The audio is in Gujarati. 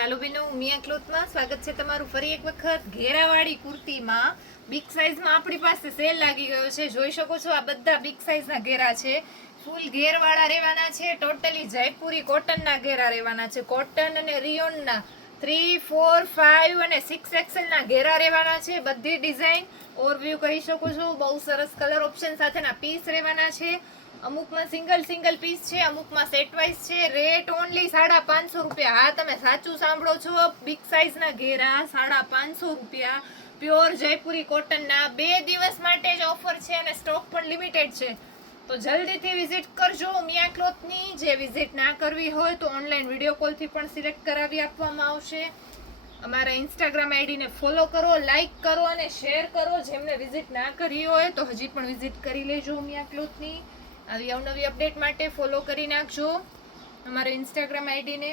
ચાલો બેનો, મિયા ક્લોથમાં સ્વાગત છે તમારું ફરી એક વખત. ઘેરાવાળી કુર્તીમાં બિગ સાઇઝમાં આપણી પાસે સેલ લાગી ગયો છે. જોઈ શકો છો, આ બધા બિગ સાઇઝના ઘેરા છે. ફૂલ ઘેરવાળા રહેવાના છે. ટોટલી જયપુરી કોટનના ઘેરા રહેવાના છે. કોટન અને રિયોનના 3, 4, 5 અને 6 એક્સેલના ઘેરા રહેવાના છે. બધી ડિઝાઇન ઓવરવ્યૂ કરી શકો છો. બહુ સરસ કલર ઓપ્શન સાથેના પીસ રહેવાના છે. અમુકમાં સિંગલ પીસ છે, અમુકમાં સેટ વાઇઝ છે. રેટ ઓનલી 550 રૂપિયા. હા, તમે સાચું સાંભળો છો. બિગ સાઇઝના ઘેરા 550 રૂપિયા. પ્યોર જયપુરી કોટનના 2 દિવસ માટે જ ઓફર છે અને સ્ટોક પણ લિમિટેડ છે. તો જલ્દીથી વિઝિટ કરજો મિયા ક્લોથની. જે વિઝિટ ના કરવી હોય તો ઓનલાઈન વિડીયો કોલથી પણ સિલેક્ટ કરાવી આપવામાં આવશે. અમારા ઇન્સ્ટાગ્રામ આઈડીને ફોલો કરો, લાઈક કરો અને શેર કરો. જેમને વિઝિટ ના કરી હોય તો હજી પણ વિઝિટ કરી લેજો મિયા ક્લોથની. આવી અવનવી અપડેટ માટે ફોલો કરી નાખજો અમારા ઇન્સ્ટાગ્રામ આઈડીને.